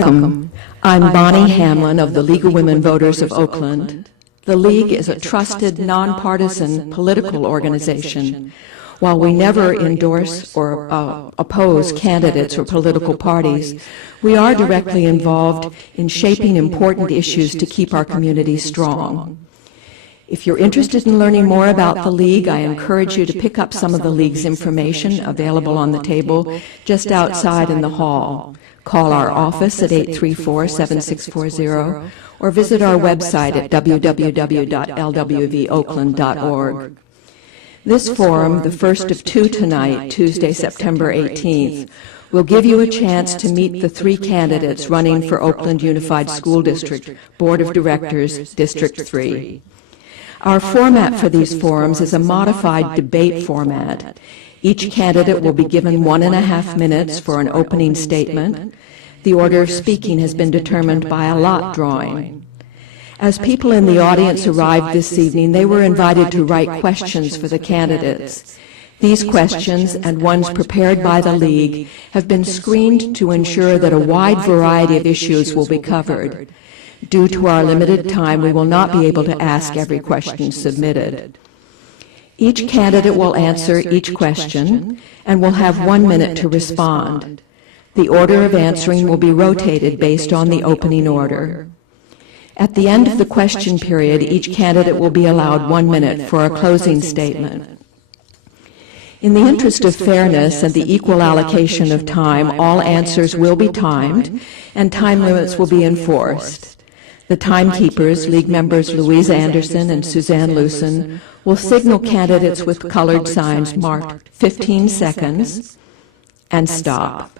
Welcome. I'm Bonnie Hamlin of the League of Women Voters of Oakland. The League is a trusted, nonpartisan political organization. While we never endorse or oppose candidates or political parties, we are directly involved in shaping important issues to keep our community strong. If you're interested in learning more about the League, I encourage you to pick up some of the League's information available on the table just outside in the hall. Call our office at 834-7640 or visit our website at www.lwvoakland.org. This forum, the first of two tonight, Tuesday, September 18th, will give you a chance to meet the three candidates running for Oakland Unified School District Board of Directors, District 3. Our format for these forums is a modified debate format. Each candidate will be given 1.5 minutes for an opening statement. The order of speaking has been determined by a lot drawing. As people in the audience arrived this evening, they were invited to write questions for the candidates. These questions, and ones prepared by the League, have been screened to ensure that a wide variety of issues will be covered. Due to our limited time, we will not be able to ask every question submitted. Each candidate will answer each question and will have 1 minute to respond. The order of answering will be rotated based on the opening order. At the end of the question period, each candidate will be allowed 1 minute for a closing statement. In the interest of fairness and the equal allocation of time, all answers will be timed and time limits will be enforced. The timekeepers, League members Louise Anderson and Suzanne Lucen, will signal candidates with colored signs marked 15 seconds and stop.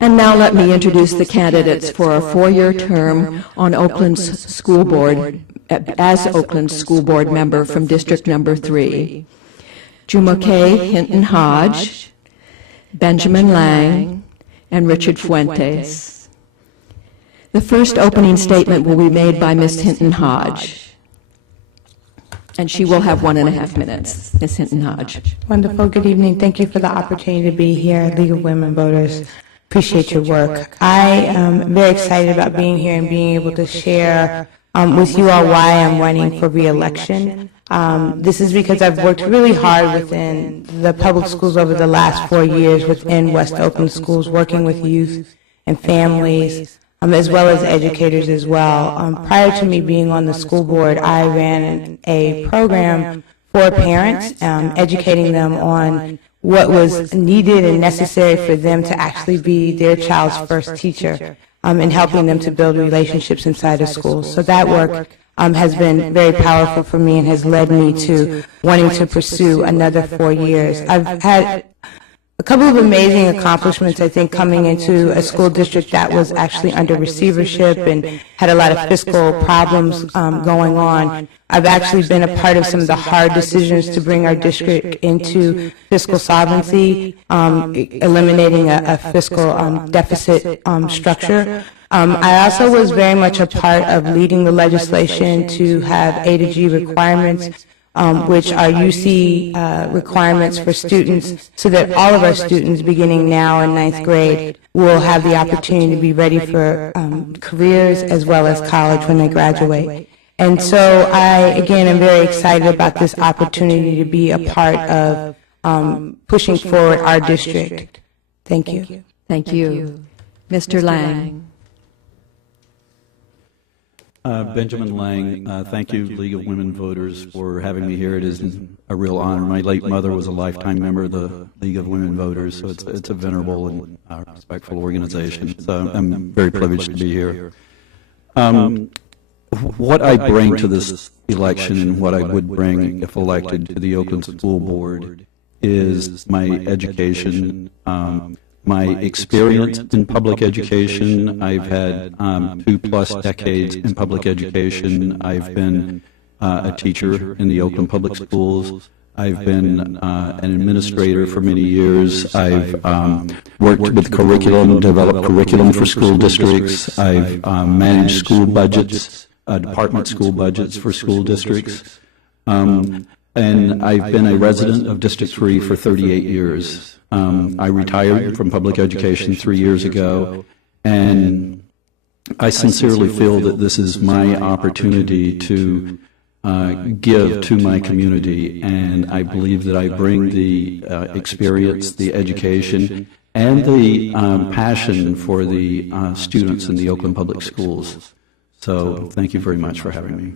And now let me introduce the candidates for a 4-year term on Oakland's school board as Oakland's school board member from District Number 3. Jumoke Hinton Hodge, Benjamin Lang, and Richard Fuentes. The first opening statement will be made by Ms. Hinton Hodge, and she will have 1.5 minutes. Ms. Hinton Hodge. Wonderful. Good evening. Thank you for the opportunity to be here, League of Women Voters. Appreciate your work. I am very excited about being here and being able to share with you all why I'm running for re-election. This is because I've worked really hard within the public schools over the last 4 years within West Oakland schools, working with youth and families, as well as educators as well. Prior to me being on the school board, I ran a program for parents, educating them on what was needed and necessary for them to actually be their child's first teacher, and helping them to build relationships inside of schools. So that work has been very powerful for me and has led me to wanting to pursue another 4 years. I've had a couple of amazing accomplishments, I think, coming into a school district that was actually under receivership and had a lot of fiscal problems going on. I've actually been a part of some of the hard decisions to bring our district into fiscal solvency, eliminating a fiscal deficit structure. I also was very much a part of leading the legislation to have A to G requirements, which are UC requirements for students, so that all of our students beginning now in 9th grade will have the opportunity to be ready for careers as well as college when they graduate. And so I, again, am very excited about this opportunity to be a part of pushing forward our district. Thank you. Thank you. Mr. Lang. Benjamin Lang, thank you, League of Women Voters, for having me here. It is a real honor. My late mother was a lifetime member of the League of Women Voters, so it's a venerable and respectful organization. So I'm very privileged to be here. What I bring to this election and what I would bring if elected to the Oakland School Board is my education, my experience in public education. I've had 2+ decades in public education. I've been a teacher in the Oakland Public Schools. I've been an administrator for many years. I've worked with curriculum, developed curriculum for school districts. I've managed school budgets, department school budgets for school districts. and I've been a resident of District 3 for 38 years. I retired from public education 3 years ago, and I sincerely feel that this is my opportunity to give to my community, and I believe that I bring the experience, the education, and the passion for the students in the Oakland Public Schools. So thank you very much for having me.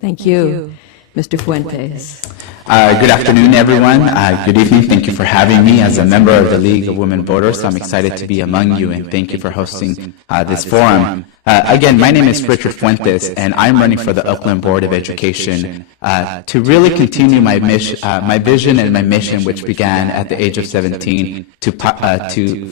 Thank you. Mr. Fuentes. Good afternoon, everyone. Good evening. Thank you for having me as a member of the League of Women Voters. I'm excited to be among you, and thank you for hosting this forum. Again, my name is Richard Fuentes, and I'm running for the Oakland Board of Education to really continue my vision and my mission, which began at the age of 17, to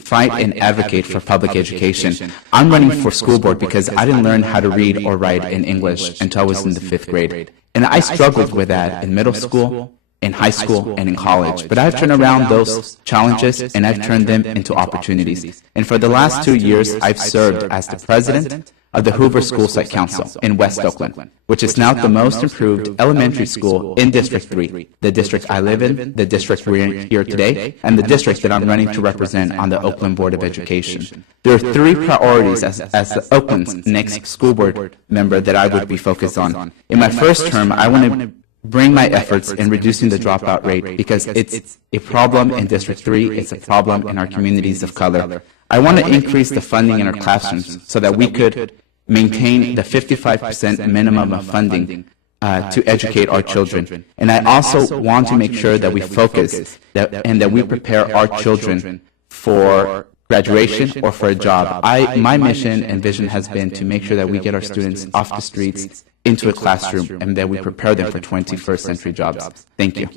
fight and advocate for public education. I'm running for school board because I didn't learn how to read or write in English until I was in the 5th grade. And I struggled with that in middle school, in high school, and in college. But I've turned around those challenges, and I've turned them into opportunities. And for the last 2 years, I've served as the president of the Hoover School Site Council in West Oakland, which is now the most improved elementary school in District 3, the district I live in, the district we're in here today, and the district that I'm running to represent on the Oakland Board of Education. There are 3 priorities as the Oakland's next school board member that I would be focused on. In my first term, I want to bring my efforts in reducing the dropout rate because it's a problem in District 3, it's a problem in our communities of color. I want to increase the funding in our classrooms so that we could maintain the 55% minimum of funding to educate our children. And I also want to make sure that we focus and that we prepare our children for graduation or for a job. My mission and vision has been to make sure that we get our students off the streets into a classroom and that we prepare them for 21st century jobs. Thank you.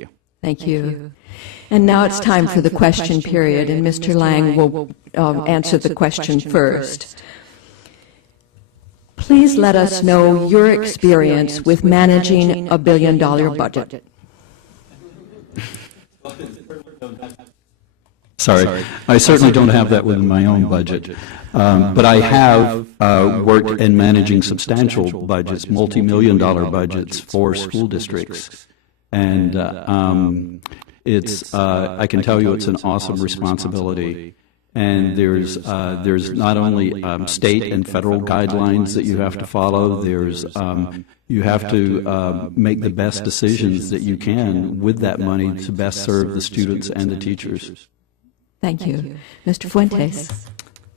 Thank you. And now it's time for the question period, and Mr. Lang will answer the question first. Please let us know your experience with managing a billion-dollar budget. Sorry, I certainly don't have that within my own budget, but I have worked in managing substantial budgets, multi-million-dollar budgets for school districts, and I can tell you it's an awesome responsibility. And there's not only state and federal guidelines that you have to follow. You have to make the best decisions that you can with that money to best serve the students and the teachers. Thank you. Mr. Fuentes.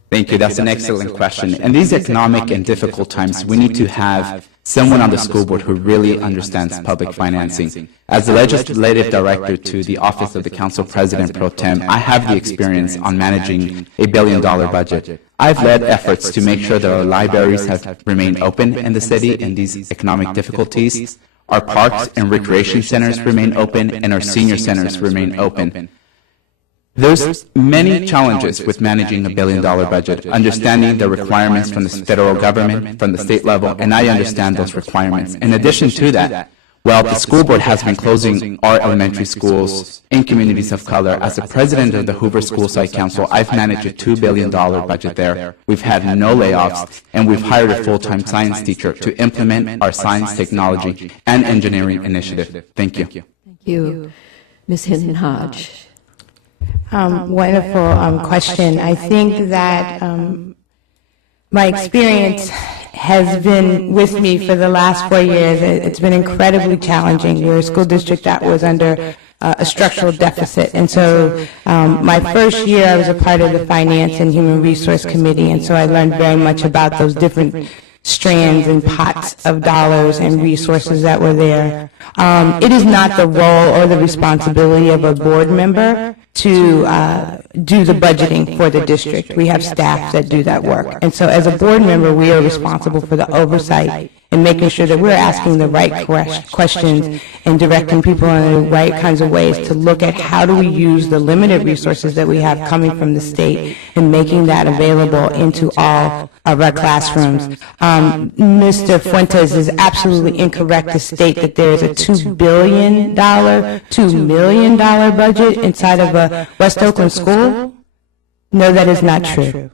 Thank you. That's an excellent question. In these economic and difficult times, we need to have someone on the school board who really understands public financing. As the legislative director to the Office of the Council President Pro Tem, I have the experience on managing a billion-dollar budget. I've led efforts to make sure that our libraries have remained open in the city in these economic difficulties, our parks and recreation centers remain open, and our senior centers remain open. There's many challenges with managing a billion-dollar budget, understanding the requirements from the federal government, from the state level, and I understand those requirements. In addition to that, while the school board has been closing our elementary schools in communities of color, as the president of the Hoover School Site Council, I've managed a $2 billion budget there. We've had no layoffs, and we've hired a full-time science teacher to implement our science, technology, and engineering initiative. Thank you. Thank you. Ms. Hinton Hodge. Wonderful question. I think that my experience has been with me for the last 4 years. It's been incredibly challenging. We're a school district that was under a structural deficit. And so my first year I was a part of the Finance and Human Resource Committee, and so I learned very much about those different strands and pots of dollars and resources that were there. It is not the role or the responsibility of a board member to do the budgeting for the district. We have staff that do that work. And so as a board member, we are responsible for the oversight and making sure that we're asking the right questions and directing people in the right kinds of ways to look at how do we use the limited resources that we have coming from the state and making that available into all of our classrooms. Mr. Fuentes is absolutely incorrect to state that there is a $2 million budget inside of a West Oakland school. No, that is not true.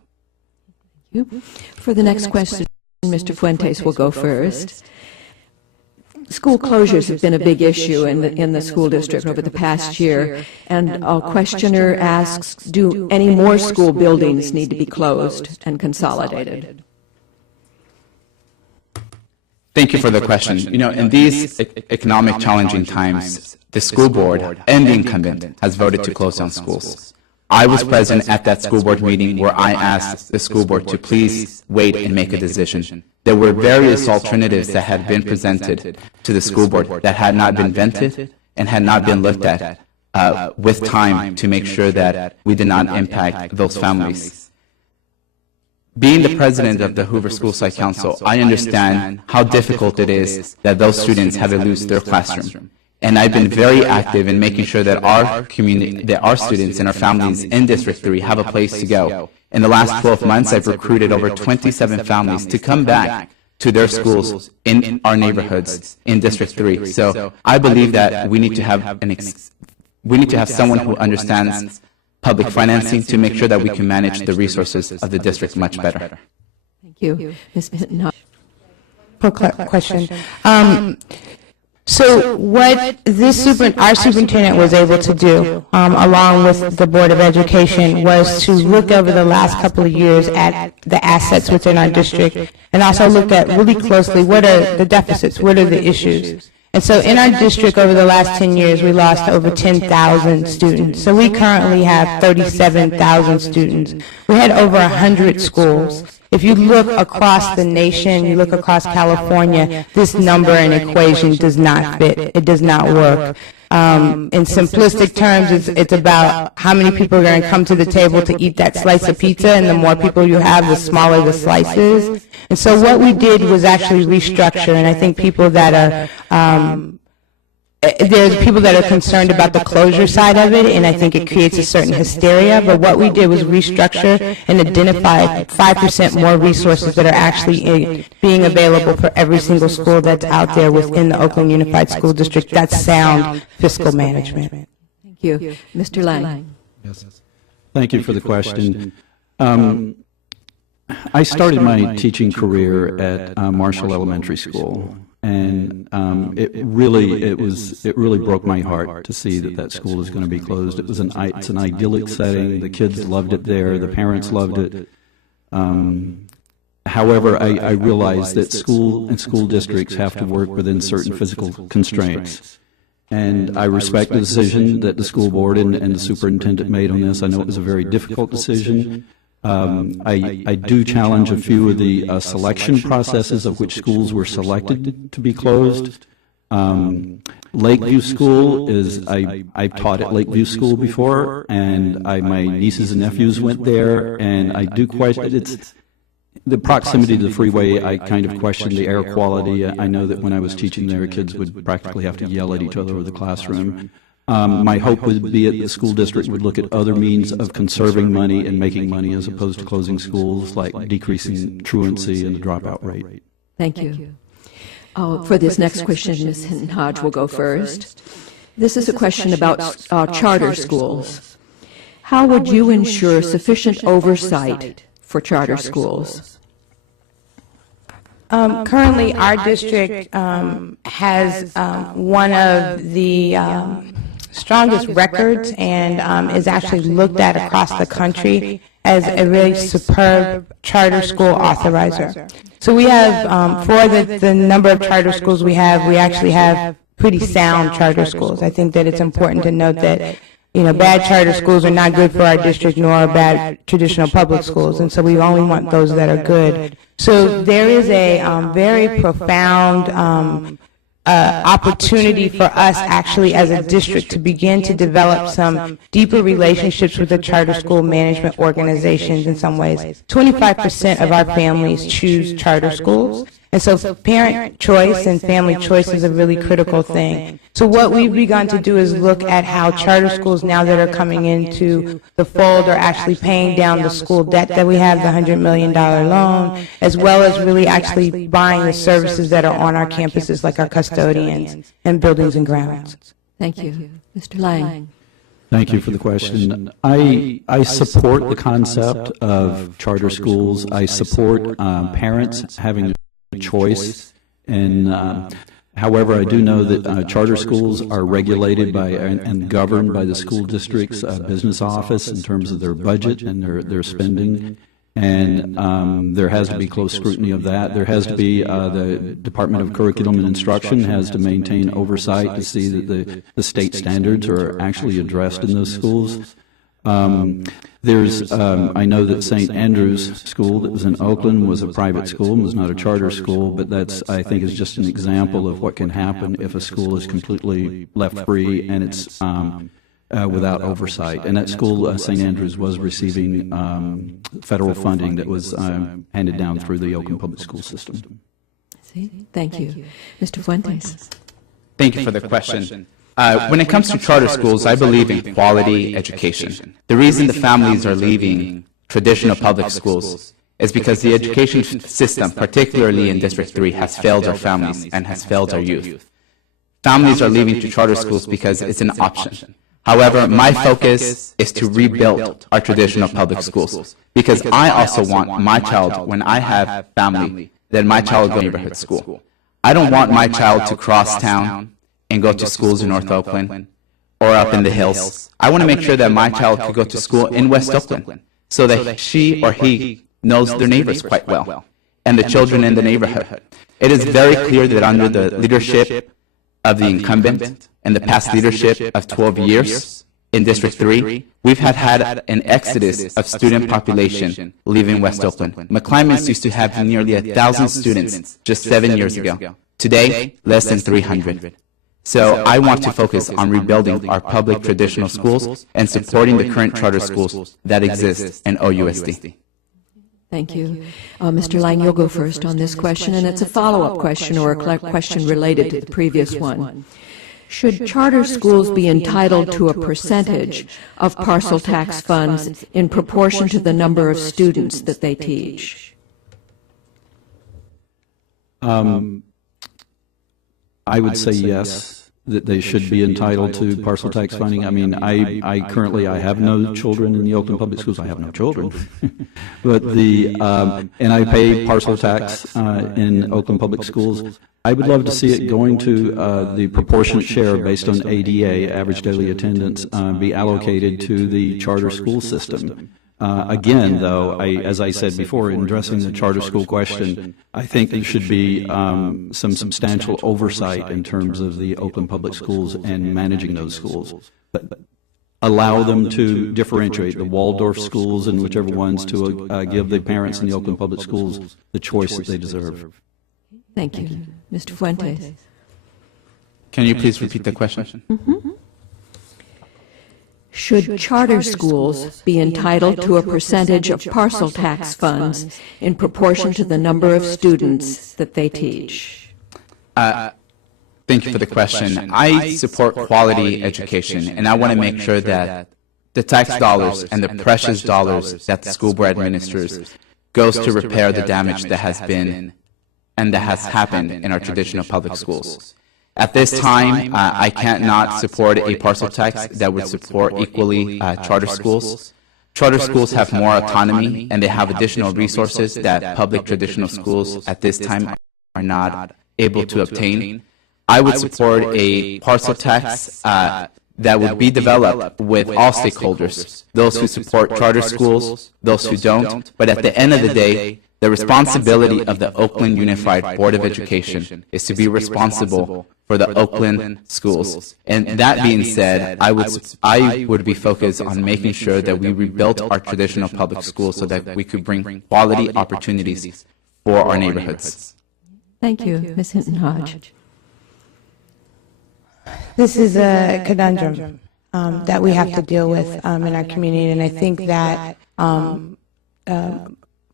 For the next question, Mr. Fuentes will go first. school closures have been a big issue in the school district over the past year, and a questioner asks, do any more school buildings need to be closed and consolidated? Thank you for the question. You know, in these economic challenging times, the school board and the incumbent has voted to close down schools. I was present at that school board meeting where I asked the school board to please wait and make a decision. There were various alternatives that had been presented to the school board that had not been vetted and had not been looked at with time to make sure that we did not impact those families. Being the president of the Hoover School Site Council, I understand how difficult it is that those students have to lose their classroom. And I've been very active in making sure that our community, that our students and our families in District 3 have a place to go. In the last 12 months, I've recruited over 27 families to come back to their schools in our neighborhoods in District 3. So I believe that we need to have someone who understands public financing to make sure that we can manage the resources of the district much better. Thank you. Ms. Hinton. Question. So what our superintendent was able to do, along with the Board of Education, was to look over the last couple of years at the assets within our district and also look at really closely what are the deficits, what are the issues. And so in our district over the last 10 years, we lost over 10,000 students. So we currently have 37,000 students. We had over 100 schools. If you look across the nation, you look across California, this number and equation does not fit. It does not work. In simplistic terms, it's about how many people are going to come to the table to eat that slice of pizza, and the more people you have, the smaller the slices. And so what we did was actually restructure, and I think people that are there's people that are concerned about the closure side of it, and I think it creates a certain hysteria, but what we did was restructure and identify 5% more resources that are actually being available for every single school that's out there within the Oakland Unified School District. That's sound fiscal management. Thank you. Mr. Lang. Yes. Thank you for the question. I started my teaching career at Marshall Elementary School. And it really broke my heart to see that school is going to be closed. It's an idyllic setting. The kids loved it there. The parents loved it. However, I realized that school and school districts have to work within certain physical constraints. And I respect the decision that the school board and the superintendent made on this. I know it was a very difficult decision. I do challenge a few of the selection processes of which schools were selected to be closed. Lakeview School is, I've taught at Lakeview School before, and my nieces and nephews went there, and I do question, it's the proximity to the freeway. I kind of question the air quality. I know that when I was teaching there, kids would practically have to yell at each other over the classroom. My hope would be that the school district would look at other means of conserving money and making money as opposed to closing schools, like decreasing truancy and the dropout rate. Thank you. For this next question, Ms. Hinton Hodge will go first. This is a question about charter schools. How would you ensure sufficient oversight for charter schools? Currently, our district has one of the strongest records and is actually looked at across the country as a really superb charter school authorizer. So we have, for the number of charter schools we actually have pretty sound charter schools. I think that it's important to note that, bad charter schools are not good for our district, nor bad traditional public schools, and so we only want those that are good. So there is a very profound opportunity for us actually as a district to begin to develop some deeper relationships with the charter school management organizations in some ways. 25% of our families choose charter schools. And so parent choice and family choice is a really critical thing. So what we've begun to do is look at how charter schools now that are coming into the fold are actually paying down the school debt that we have, the $100 million loan, as well as really actually buying the services that are on our campuses, like our custodians and buildings and grounds. Thank you. Mr. Lang. Thank you for the question. I support the concept of charter schools. I support parents having choice, and However, I do know that charter schools are regulated by and governed by the school district's business office in terms of their budget and their spending. And there has to be close scrutiny of that. There has to be the Department of Curriculum and Instruction has to maintain oversight to see that the state standards are actually addressed in those schools. I know that St. Andrew's School that was in Oakland was a private school and was not a charter school, but that's, I think, is just an example of what can happen if a school is completely left free and it's without oversight. And that school, St. Andrew's, was receiving federal funding that was handed down through the Oakland Public School System. Thank you. Mr. Fuentes. Thank you for the question. When it comes to charter schools, I believe in quality education. The reason the families are leaving traditional public schools is because the education system, particularly in District 3, has failed our families and has failed our youth. Families are leaving to charter schools because it's an option. However, my focus is to rebuild our traditional public schools because I also want my child, when I have family, that my child go to neighborhood school. I don't want my child to cross town and go to schools in North Oakland or up in the hills. I want to make sure that my child could go to school in West Oakland so that she or he knows their neighbors quite well and the children in the neighborhood. It is very clear that under the leadership of the incumbent and the past leadership of 12 years in District 3, we've had an exodus of student population leaving West Oakland. McClymonds used to have nearly 1,000 students just 7 years ago. Today, less than 300. So I want to focus on rebuilding our public traditional schools and supporting the current charter schools that exist in OUSD. Thank you. Mr. Lang, you'll go first on this question, and it's a follow-up question or a question related to the previous one. Should charter schools be entitled to a percentage of parcel tax funds in proportion to the number of students that they teach? I would say yes, that they should be entitled to parcel tax funding. I mean, I currently have no children in the Oakland Public Schools. I have no children, but and I pay parcel tax in Oakland Public Schools. I would love to see it going to the proportionate share based on ADA, average daily attendance, be allocated to the charter school system. Again, though, as I said before, in addressing the charter school question, I think there should be some substantial oversight in terms of the Oakland Public Schools and managing those schools. But allow them to differentiate the Waldorf schools and whichever ones to give the parents in the Oakland Public Schools the choice that they deserve. Thank you. Mr. Fuentes. Can you please repeat the question? Mm-hmm. Should charter schools be entitled to a percentage of parcel tax funds in proportion to the number of students that they teach? Thank you for the question. I support quality education, and I want to make sure that the tax dollars and the precious dollars that the school board administers goes to repair the damage that has been and that has happened in our traditional public schools. At this time, I can't not support a parcel tax that would support equally charter schools. Charter schools have more autonomy, and they have additional resources that public traditional schools at this time are not able to obtain. I would support a parcel tax that would be developed with all stakeholders, those who support charter schools, those who don't. But at the end of the day, the responsibility of the Oakland Unified Board of Education is to be responsible for the Oakland schools. And that being said, I would be focused on making sure that we rebuilt our traditional public schools so that we could bring quality opportunities for our neighborhoods. Thank you. Ms. Hinton-Hodge. This is a conundrum that we have to deal with in our community, and I think that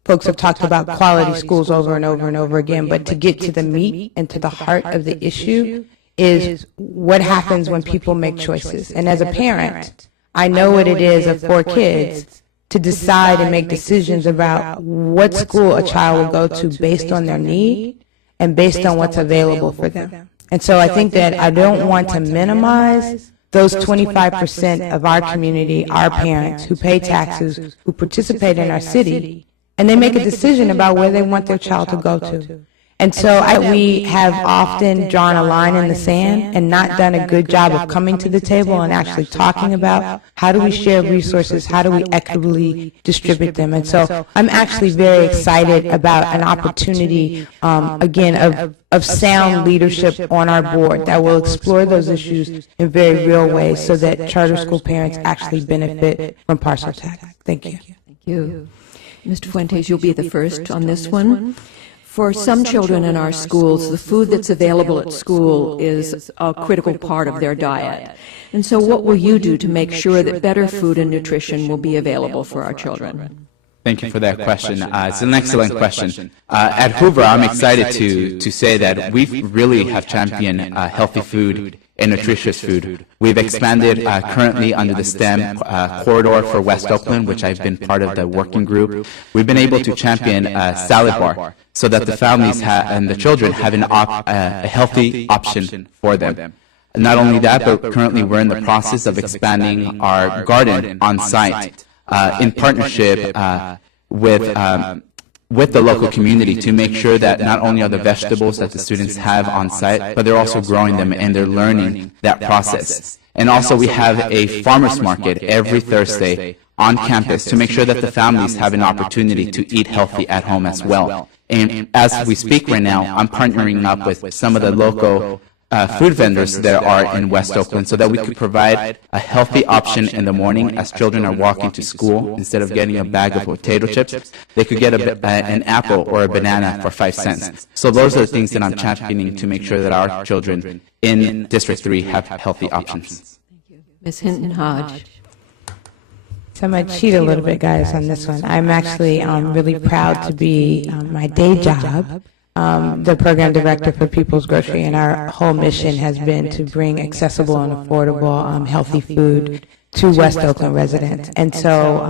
folks have talked about quality schools over and over and over again, but to get to the meat and to the heart of the issue is what happens when people make choices. And as a parent, I know what it is of 4 kids to decide and make decisions about what school a child will go to based on their need and based on what's available for them. And so I think that I don't want to minimize those 25% of our community, our parents, who pay taxes, who participate in our city, and they make a decision about where they want their child to go to. And so we have often drawn a line in the sand and not done a good job of coming to the table and actually talking about how do we share resources, how do we equitably distribute them. And so I'm actually very excited about an opportunity, again, of sound leadership on our board that will explore those issues in very real ways so that charter school parents actually benefit from partial tax. Thank you. Thank you. Mr. Fuentes, you'll be the first on this one. For some children in our schools, the food that's available at school is a critical part of their diet. And so what will you do to make sure that better food and nutrition will be available for our children? Thank you for that question. It's an excellent question. At Hoover, I'm excited to say that we really have championed healthy food and nutritious food. We've expanded currently under the STEM corridor for West Oakland, which I've been part of the working group. We've been able to champion a salad bar so that the families and the children have a healthy option for them. Not only that, but currently we're in the process of expanding our garden on site in partnership with the local community to make sure that not only are the vegetables that the students have on site, but they're also growing them and they're learning that process. And also we have a farmer's market every Thursday on campus to make sure that the families have an opportunity to eat healthy at home as well. And as we speak right now, I'm partnering up with some of the local food vendors that are in West Oakland so that we could provide a healthy option in the morning as children are walking to school. Instead of getting a bag of potato chips, they could get an apple or a banana for 5 cents. So those are the things that I'm championing to make sure that our children in District 3 have healthy options. Ms. Hinton Hodge. So I'm going to cheat a little bit, guys, on this one. I'm actually really proud to be my day job the program director for People's Grocery, and our whole mission has been to bring accessible and affordable healthy food to West Oakland residents. And so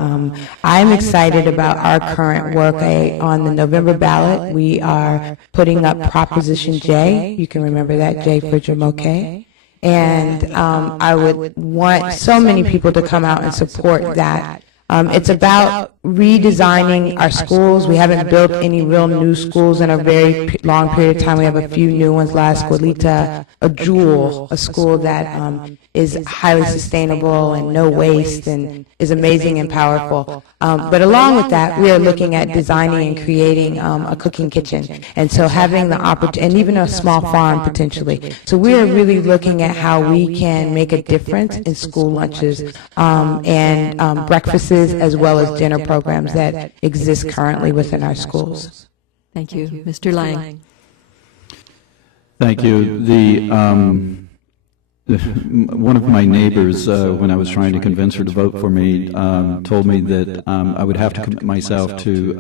I'm excited about our current work. On the November ballot, we are putting up Proposition J. You can remember that, J for Jamoke. And I would want so many people to come out and support that. It's about redesigning our schools. We haven't built any real new schools in a very long period of time. We have a few new ones, La Escuelita, a jewel, a school that is highly sustainable and no waste and is amazing and powerful. But along with that, we are looking at designing and creating a cooking kitchen. And so having the opportunity, and even a small farm potentially. So we are really looking at how we can make a difference in school lunches and breakfasts as well as dinner programs that exist currently within our schools. Thank you. Mr. Lang. Thank you. One of my neighbors, when I was trying to convince her to vote for me, told me that I would have to commit myself to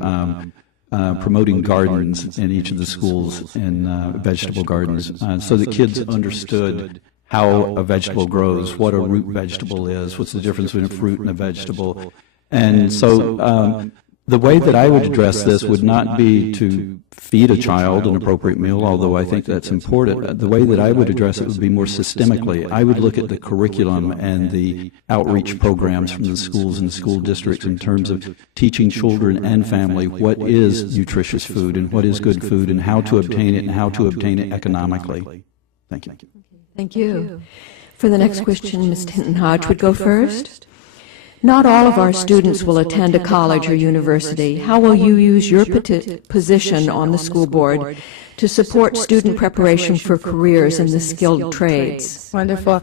promoting gardens in each of the schools and vegetable gardens so that kids understood how a vegetable grows, what a root vegetable is, what's the difference between a fruit and a vegetable. And so the way that I would address this would not be to feed a child an appropriate meal, although I think that's important. The way that I would address it would be more systemically. I would look at the curriculum and the outreach programs from the schools and school districts in terms of teaching children and family what is nutritious food and what is good food and how to obtain it and how to obtain it economically. Thank you. Thank you. For the next question, Ms. Hinton Hodge would go first. Not all of our students will attend a college or university. How will you use your position on the school board to support student preparation for careers in the skilled trades? Wonderful.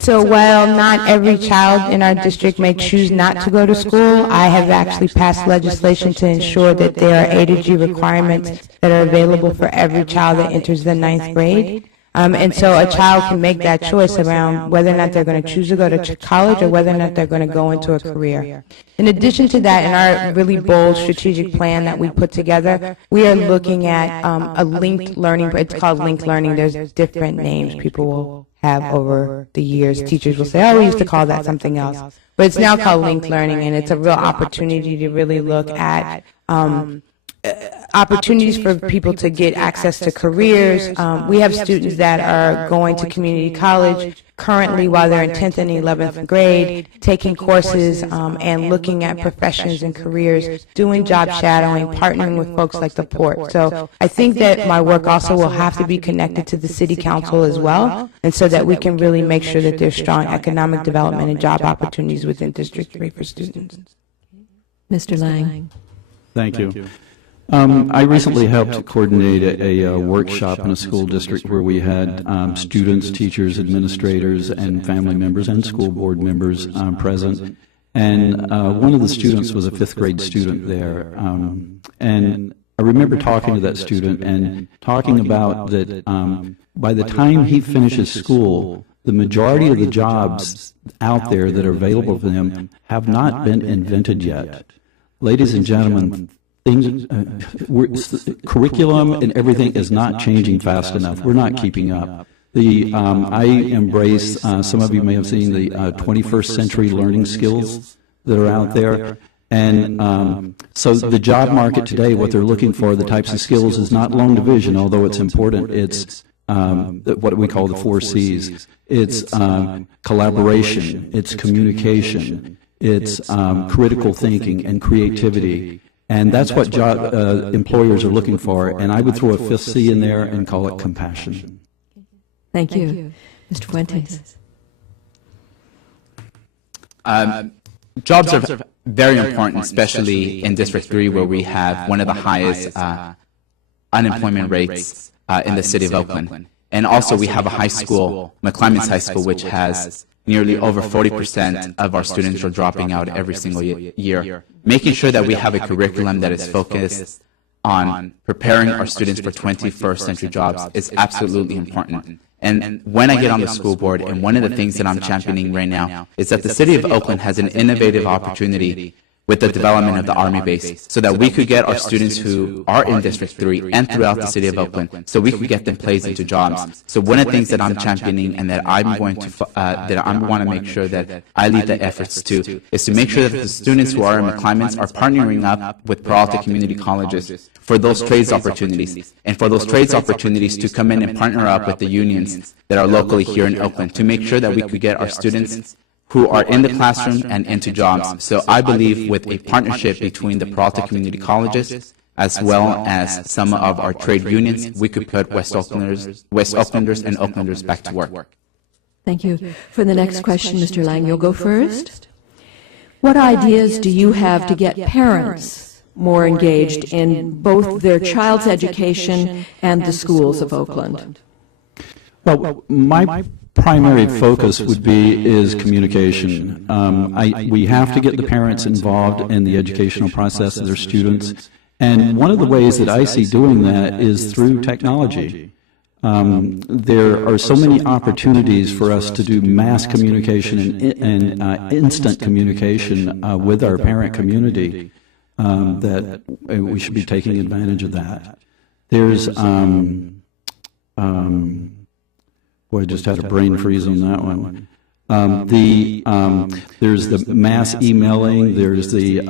So while not every child in our district may choose not to go to school, I have actually passed legislation to ensure that there are A to G requirements that are available for every child that enters the 9th grade. And so a child can make that choice around whether or not they're going to choose to go to college or whether or not they're going to go into a career. In addition to that, in our really bold strategic plan that we put together, we are looking at a linked learning. It's called linked learning. There's different names people will have over the years. Teachers will say, oh, we used to call that something else. But it's now called linked learning, and it's a real opportunity to really look at opportunities for people to get access to careers. We have students that are going to community college currently while they're in 10th and 11th grade, taking courses and looking at professions and careers, doing job shadowing, partnering with folks like the Port. So I think that my work also will have to be connected to the City Council as well, and so that we can really make sure that there's strong economic development and job opportunities within District 3 for students. Mr. Lang. Thank you. I recently helped coordinate a workshop in a school district where we had students, teachers, administrators, and family members and school board members present. And one of the students was a fifth grade student there. And I remember talking to that student and talking about that by the time he finishes school, the majority of the jobs out there that are available for them have not been invented yet. Ladies and gentlemen, curriculum and everything is not changing fast enough. We're not keeping up. I embrace, some of you may have seen the 21st century learning skills that are out there. And so the job market today, what they're looking for, the types of skills, is not long division, although it's important. It's what we call the 4 C's. It's collaboration, it's communication, it's critical thinking and creativity. And that's what employers are looking for. And I would throw a 5th C in there and call it compassion. Thank you. Mr. Fuentes. Jobs are very important, especially in District 3, where we have one of the highest unemployment rates in the city of Oakland. And also we have a high school, McClymonds High School, which has nearly over 40% of our students are dropping out every single year. Making sure that we have a curriculum that is focused on preparing our students for 21st century jobs is absolutely important. And when I get on the school board, and one of the things that I'm championing right now is that the city of Oakland has an innovative opportunity with the development of the Army base, so that we could get our students who are in District 3 and throughout the city of Oakland, so we could get them placed into jobs. So one of the things that I'm championing and that I'm going to that I want to make sure that I lead the efforts to is to make sure that the students who are in McClymonds are partnering up with Peralta community colleges for those trades opportunities, and for those trades opportunities to come in and partner up with the unions that are locally here in Oakland to make sure that we could get our students who are in the classroom and into jobs. So I believe with a partnership between the Peralta community colleges as well as some of our trade unions, we could put West Oaklanders and Oaklanders back to work. Thank you. For the next question, Mr. Lang, you'll go first. What ideas do you have to get parents more engaged in both their child's education and the schools of Oakland? Well, my primary focus is communication. We have to get the parents involved in the educational process of their students. And one of the ways that I see doing that is through technology. There are so many opportunities for us to do mass communication and instant communication with our parent community that we should be taking advantage of that. There's boy, I just had a brain freeze on that one. There's the mass emailing. There's the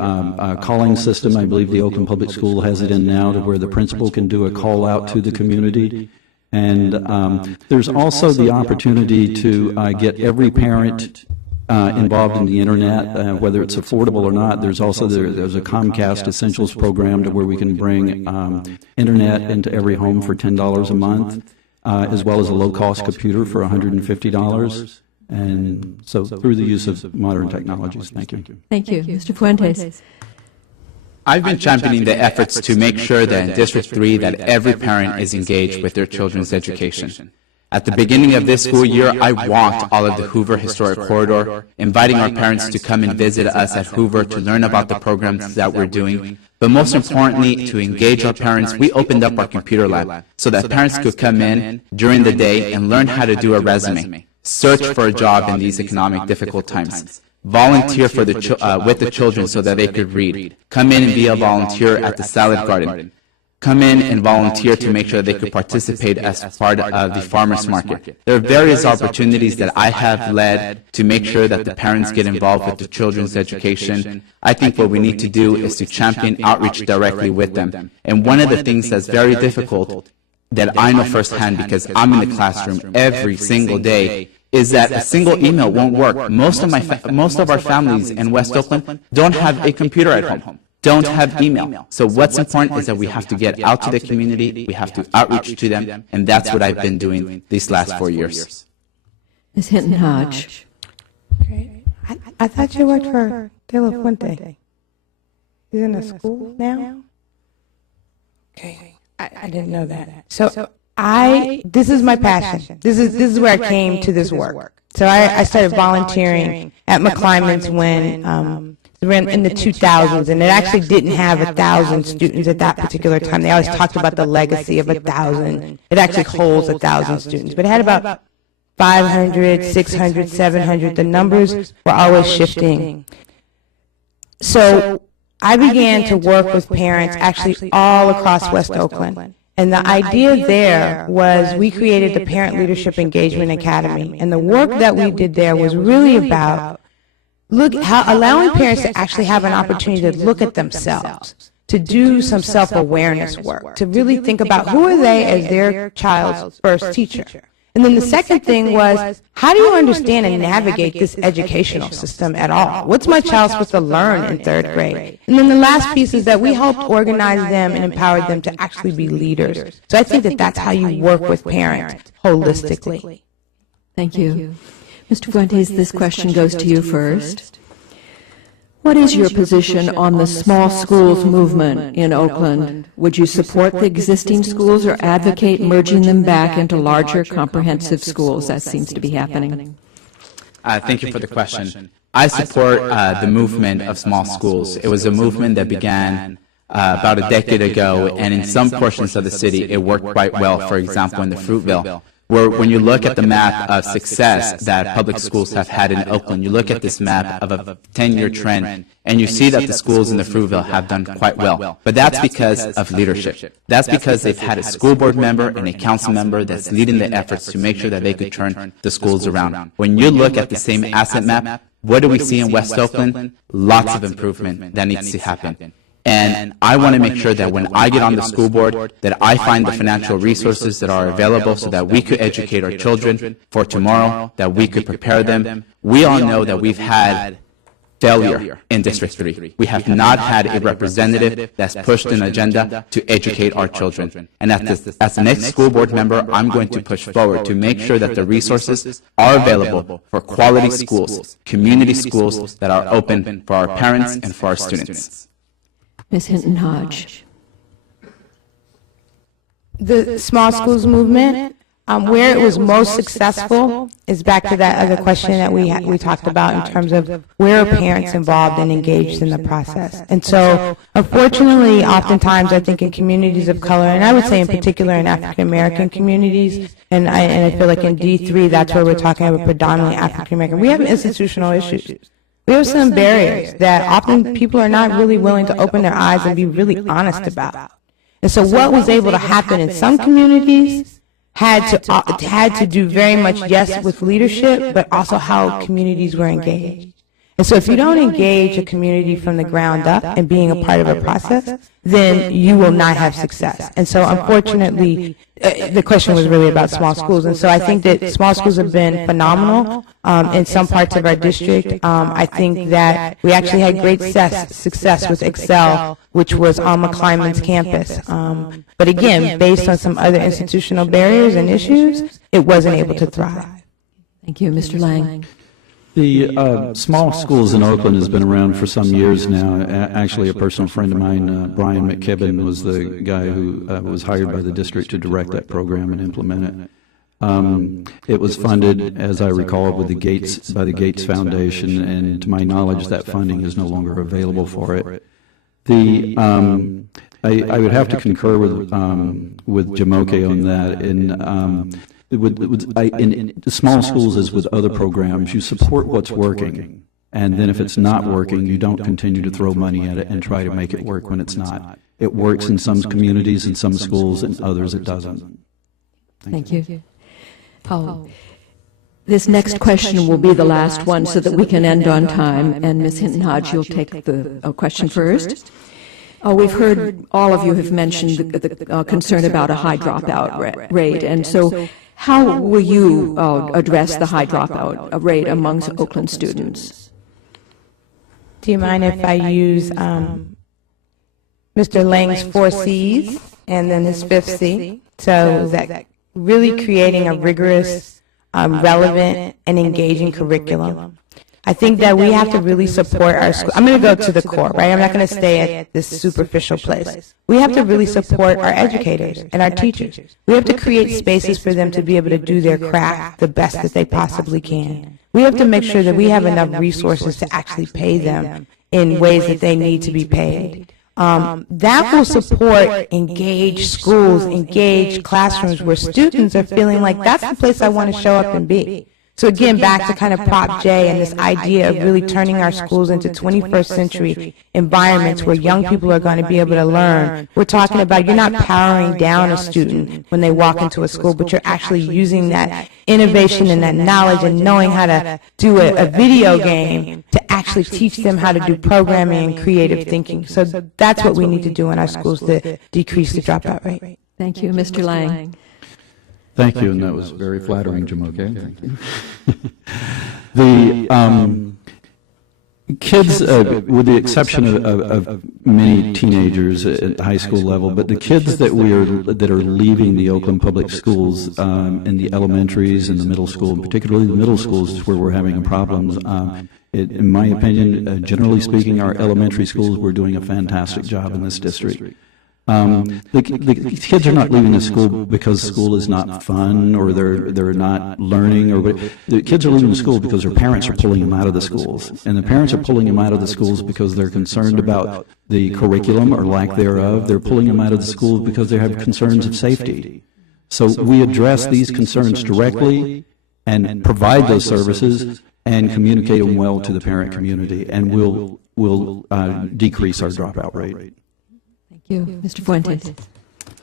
calling system. I believe the Oakland Public School has it in now to where the principal can do a call out to the community. And there's also the opportunity to get every parent involved in the internet, whether it's affordable or not. There's also there's a Comcast Essentials program to where we can bring internet into every home for $10 a month. As well as a low-cost computer for $150, and so through the use of modern technologies. Thank you. Thank you. Mr. Fuentes. I've been championing the efforts to make sure that in District 3 that every parent is engaged with their children's education. At the beginning of this school year, I walked all of the Hoover Historic Corridor, inviting our parents to come and visit us at Hoover to learn about the programs that we're doing. But most importantly, to engage our parents, we opened up our computer lab so that parents could come in during the day and learn how to do a resume, search for a job in these economic difficult times, volunteer for with the children so that they could read, come in and be a volunteer at the salad garden, come in and volunteer to make sure they could participate as part of the farmers market. There are various opportunities that I have led to make sure that the parents get involved with the children's education. I think what we need to do is to champion outreach directly with them. And one of the things that's very difficult that I know firsthand because I'm in the classroom every single day is that a single email won't work. Most of our families in West Oakland don't have a computer at home, don't have email. So what's important is that we have to get out to the community, we have to outreach to them, and that's what I've been doing these last 4 years. Ms. Hinton Hodge. Great. I thought you worked for De La Fuente. He's in a school now? Okay. I didn't know that. So this is my passion. This is where I came to this work. So I started volunteering at McClymonds when in the 2000s, and it actually didn't have 1,000 students at that particular time. They always talked about the legacy of 1,000. It actually holds 1,000 students, but it had about 500, 600, 700. The numbers were always shifting. So I began to work with parents actually all across West Oakland. And the idea there was we created the Parent Leadership Engagement Academy. And the work that we did there was really about allowing parents to actually have an opportunity to look at themselves, to do some self-awareness work, to really think about who are they as their child's first teacher. And then the second thing was, how do you understand and navigate this educational system at all? What's my child supposed to learn in third grade? And then the last piece is that we helped organize them and empower them to actually be leaders. So I think that that's how you work with parents holistically. Thank you. Mr. Fuentes, this question goes to you first. What is your position on the small schools movement in Oakland? Would you support the existing schools or advocate merging them back into larger comprehensive schools, as seems to be happening? Thank you for the question. I support the movement of small schools. It was a movement that began about a decade ago, and in some portions of the city, it worked quite well. For example, in the Fruitville, where when you look at the map of success that public schools have had in Oakland, you look at this map of a 10-year trend, and you see that the schools in the Fruitville have done quite well. But that's because of leadership. That's because they've had a school board member and a council member that's leading the efforts to make sure that they could turn the schools around. When you look at the same asset map, what do we see in West Oakland? Lots of improvement that needs to happen. And I want to make sure that when I get on the school board, that I find the financial resources that are available so that we could educate our children for tomorrow, that we could prepare them. We all know that we've had failure in District 3. We have not had a representative that's pushed an agenda to educate our children. And as the next school board member, I'm going to push forward to make sure that the resources are available for quality schools, community schools that are open for our parents and for our students. Ms. Hinton Hodge. The small schools movement, where it was most successful is back to that other question that we talked about in terms of where are parents involved and engaged in the process. And so, unfortunately, oftentimes I think in communities of color, and I would say in particular in African American communities, and I feel like in D3 that's where we're talking about predominantly African American, we have institutional issues. We have some barriers that often people are not really willing to open their eyes and be really honest about. And so what was able to happen in some communities had to do very much, yes, with leadership, but also how communities were engaged. And so if you don't engage a community from the ground up and being a part of a process, then you will not have success. And so unfortunately, the question was really about small schools. And so I think that small schools have been phenomenal in some parts of our district. I think that we actually had great success with Excel, which was on McClymonds campus. But again, based on some other institutional barriers and issues, it wasn't able to thrive. Thank you. Mr. Lang. The small schools in Oakland has been around for some years now. Actually, a personal friend of mine, Brian McKibben, was the guy who was hired by the district to direct that program and implement it. It was funded, as I recall, by the Gates Foundation, and to my knowledge, that funding is no longer available for it. I would have to concur with Jamoke on that. In small schools, as with other programs, you support what's working, and then if it's not working, you don't continue to throw money at it and try to make it work when it's not. It works in some communities, in some schools, and others it doesn't. Thank you. This next question will be the last one so that we can end on time, and Ms. Hinton Hodge, you'll take the question first. We've heard all of you have mentioned the concern about a high dropout rate, and so how will you address the high dropout rate amongst Oakland students? Do you mind if I use Mr. Lang's 4 C's and then his 5th C? So is that really creating a rigorous, relevant, and engaging curriculum? I think that we have to really support our school. I'm going to go to the core, right? I'm not going to stay at this superficial place. We have to really support our educators and our teachers. We have to create spaces for them to be able to do their craft the best that they possibly can. We have to make sure that we have enough resources to actually pay them in ways that they need to be paid. That will support engaged schools, engaged classrooms where students are feeling like that's the place I want to show up and be. So again, back to kind of Prop J and this idea of really turning our schools into 21st century environments where young people are going to be able to learn. We're talking about you're not powering down a student when they walk into a school, but you're actually using that innovation and that knowledge and knowing how to do a video game to actually teach them how to do programming and creative thinking. So that's what we need to do in our schools to decrease the dropout rate. Thank you. Mr. Lang. Thank you, and that was very flattering, Jim. Okay, thank you. The kids, with the exception of many teenagers at high school level, but the kids that are leaving the Oakland public schools in the elementaries and the middle school, and particularly the middle schools, is where we're having problems. In my opinion, generally speaking, our elementary schools were doing a fantastic job in this district. The kids are not leaving the school because school is not fun or they're not learning, or the kids are leaving the school because their parents are pulling them out of the schools, and the parents are pulling them out of the schools because they're concerned about the curriculum or lack thereof. They're pulling them out of the schools because they have concerns of safety. So we address these concerns directly and provide those services and communicate them well to the parent community, and we'll decrease our dropout rate. Thank you. Mr. Fuentes.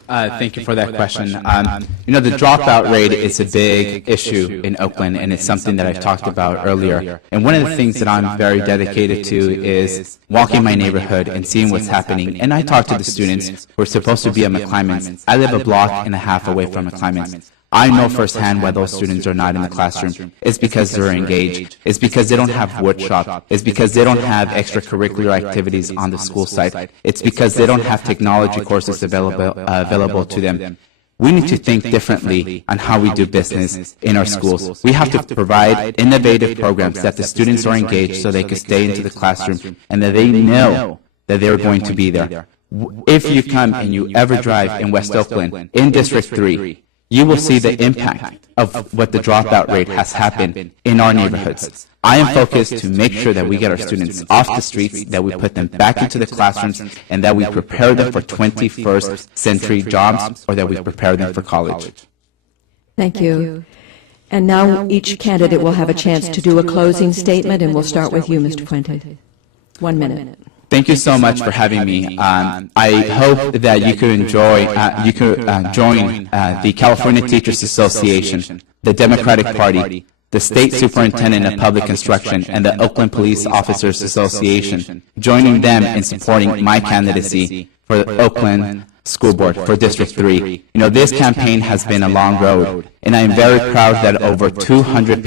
Thank you for that question. The dropout rate is a big issue in Oakland, and it's something that I've talked about earlier. And one of the things that I'm very dedicated to is walking my neighborhood and seeing what's happening. And I talk to the students who are supposed to be at McClymonds. I live a block and a half away from McClymonds. I know firsthand why those students are not in the classroom. It's because they're engaged. It's because they don't have wood shop. It's because they don't have extracurricular activities on the school site. It's because they don't have technology courses available to them. We need to think differently on how we do business in our schools. We have to provide innovative programs that the students are engaged so they can stay into the classroom and that they know that they're going to be there. If you come and you ever drive in West Oakland, in District 3, you will see the impact of what the dropout rate has happened in our neighborhoods. I am focused to make sure that we get our students off the streets, that we put them back into the classrooms, and that we prepare them for 21st century jobs, or that we prepare them for college. Thank you. And now each candidate will have a chance to do a closing statement, and we'll start with you, Mr. Fuentes. 1 minute. Thank you so much for having me. I hope that you could join the California Teachers Association, the Democratic Party, the State Superintendent of Public Instruction, and the Oakland Police Officers Association, joining them in supporting my candidacy for the Oakland School Board for District 3. This campaign has been a long road, and I am very proud that over 200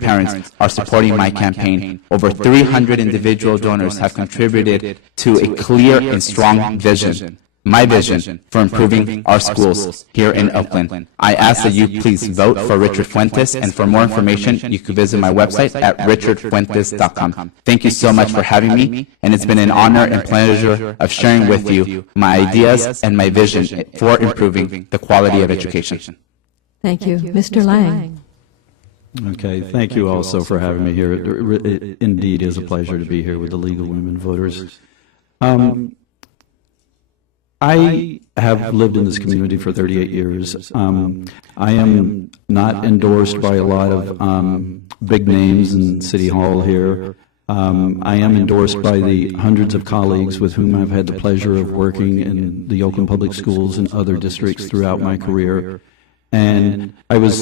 parents are supporting my campaign. Over 300 individual donors have contributed to a clear and strong vision, my vision, for improving our schools here in Oakland. I ask that you please vote for Richard Fuentes, and for more information, you can visit my website at richardfuentes.com. Thank you so much for having me, and it's been an honor and pleasure of sharing with you my ideas and my vision for improving the quality of education. Thank you. Mr. Lang. Okay, thank you also for having me here. It indeed is a pleasure to be here with the League of Women Voters. I have lived in this community for 38 years. I am not endorsed by a lot of big names in City Hall here. I am endorsed by the hundreds of colleagues with whom I've had the pleasure of working in the Oakland Public Schools and other districts throughout my career. And I was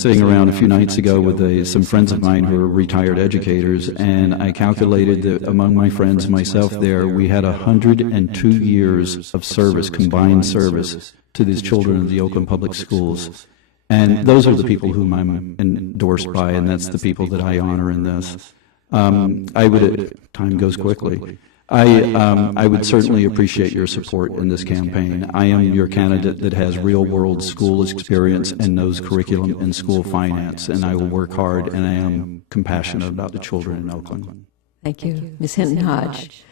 sitting around a few nights ago with some friends of mine who are retired educators, and I calculated that among my friends and myself there, we had 102 years of service, combined service, to these children of the Oakland Public Schools. And those are the people whom I'm endorsed by, and that's the people that I honor in this. Time goes quickly. I would certainly appreciate your support in this campaign. I am your candidate that has real-world school experience and knows curriculum and school finance, and I will work hard, and I am compassionate about the children in Oakland. Thank you. Ms. Hinton-Hodge.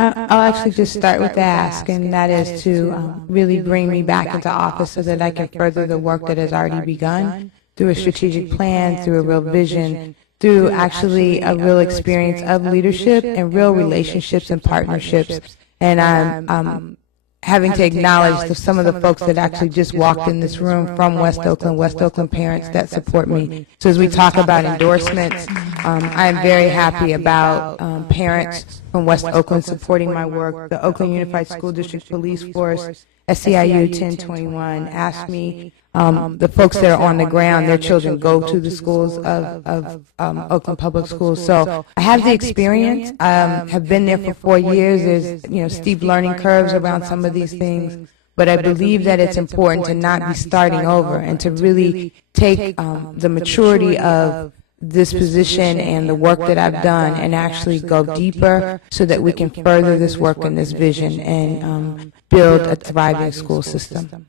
I'll actually just start with the ask, and that is to really bring me back into office so that I can further the work that has already begun through a strategic plan, through a real vision, through actually a real experience of leadership and real relationships and partnerships. And I'm having to acknowledge some of the folks that actually just walked in this room from West Oakland parents that support me. So as we talk about endorsements, I'm very happy about parents from West Oakland supporting my work. The Oakland Unified School District Police Force, SEIU 1021, asked me, the folks that are on the ground, their children go to the schools of Oakland Public Schools. So I have the experience, have been there for 4 years. There's, steep learning curves around some of these things. But I believe that it's important to not be starting over and to really take the maturity of this position and the work that I've done and actually go deeper so that we can further this work and this vision and build a thriving school system.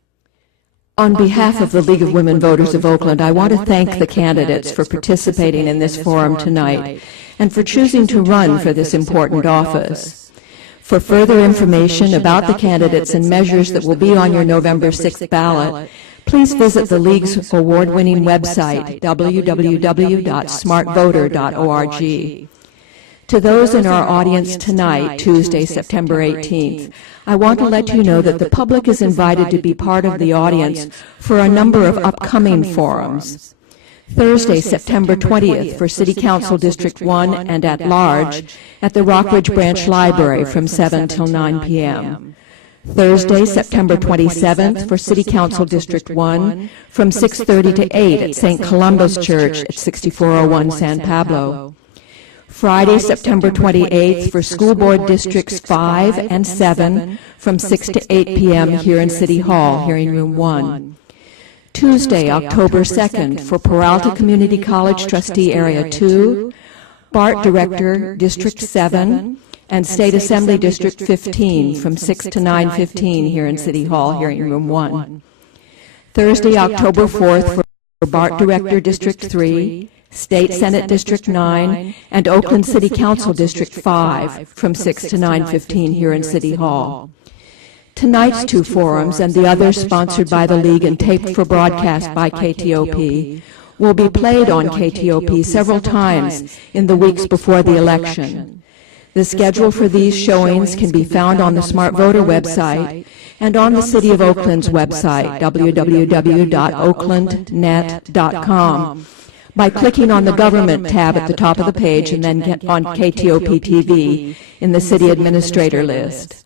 On behalf of the League of Women Voters of Oakland, I want to thank the candidates for participating in this forum tonight and for choosing to run for this important office. For further information about the candidates and measures that will be on your November 6th ballot, please visit the League's award-winning website, www.smartvoter.org. To those in our audience tonight, Tuesday, September 18th, I want to let you know that the public is invited to be part of the audience for a number of upcoming forums. Thursday, September 20th, for City Council District 1 and at large at the Rockridge Branch Library from 7 till 9 p.m. Thursday, September 27th, for City Council District 1 from 6:30 to 8 at St. Columba's Church at 6401 San Pablo. Friday, September 28th, for School Board Districts 5 and 7 from 6 to 8 p.m. here in City Hall, Hearing Room 1. Tuesday, October 2nd, for Peralta Community College Trustee Area 2, BART Director District 7, and State Assembly District 15 from 6 to 9:15 here in City Hall, Hearing Room 1. Thursday, October 4th, for BART Director District 3, State Senate District 9, and Oakland City Council District 5 from 6 to 9:15 here in City Hall. Tonight's two forums and the others sponsored by the League and taped for broadcast by KTOP will be played on KTOP several times in the weeks before the election. The schedule for these showings can be found on the Smart Voter website and on the City of Oakland's website, www.oaklandnet.com, by clicking on the Government tab at the top of the page and then get on KTOP TV in the City Administrator list.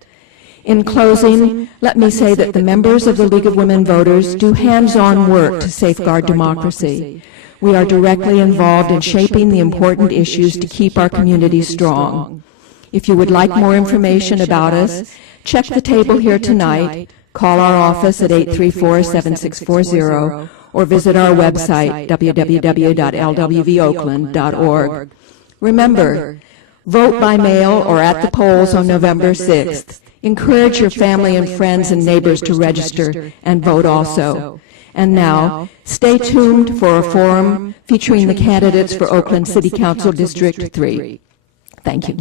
In closing, let me say that the members of the League of Women Voters do hands-on work to safeguard democracy. We are directly involved in shaping the important issues to keep our communities strong. If you would like more information about us, check the table here tonight, call our office at 834-7640, or visit our website, www.lwvoakland.org. Remember, vote by mail or at the polls on November 6th. Encourage your family and friends and neighbors to register and vote also. And now, stay tuned for a forum featuring the candidates for Oakland City Council District 3. Thank you.